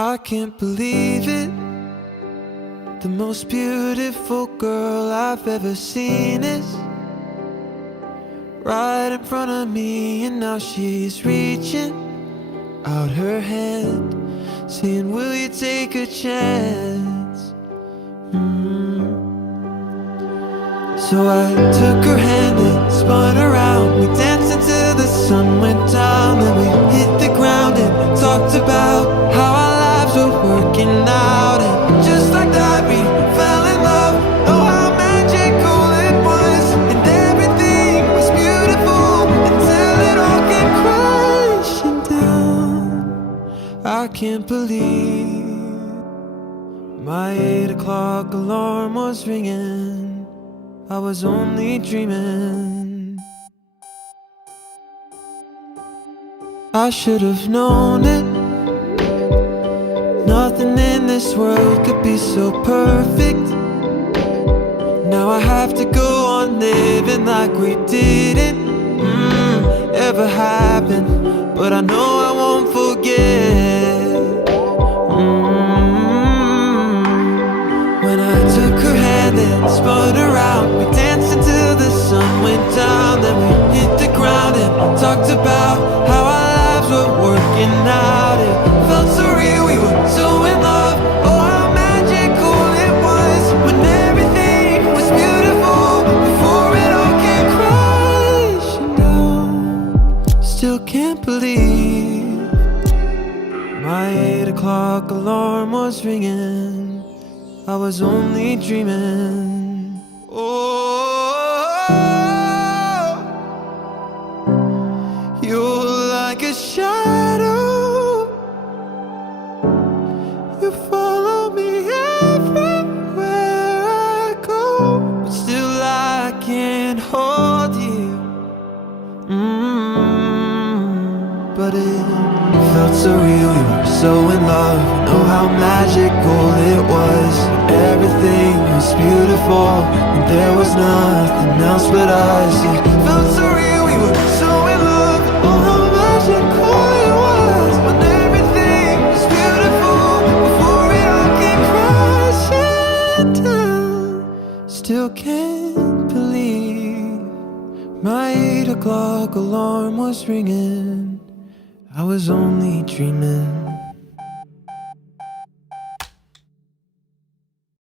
I can't believe it. The most beautiful girl I've ever seen is right in front of me, and now she's reaching out her hand, saying, will you take a chance? So I took her hand and spun around. We danced until the sun went down. Then we hit the ground and talked about how our lives were working out. And just like that we fell in love. Oh, how magical it was. And everything was beautiful until it all came crashing down. I can't believe my 8 o'clock alarm was ringing. I was only dreaming. I should have known it. Nothing in this world could be so perfect. Now I have to go on living like we didn't ever happen. But I know I won't forget. When I took her hand and spun around, we danced until the sun went down. Then we hit the ground and talked about how our lives were working out. It felt so real, we were so in love. Oh, how magical it was when everything was beautiful before it all came crashing down. Still can't believe my 8 o'clock alarm was ringing. I was only dreaming. Oh, you're like a shadow. You follow me everywhere I go, but still I can't hold you. But it felt so real, we were so in love. Know how magical it was. Everything was beautiful, and there was nothing else but us. It felt so real, we were so in love. Oh, how magical it was when everything was beautiful before it all came crashing down. Still can't believe my 8 o'clock alarm was ringing. I was only dreaming.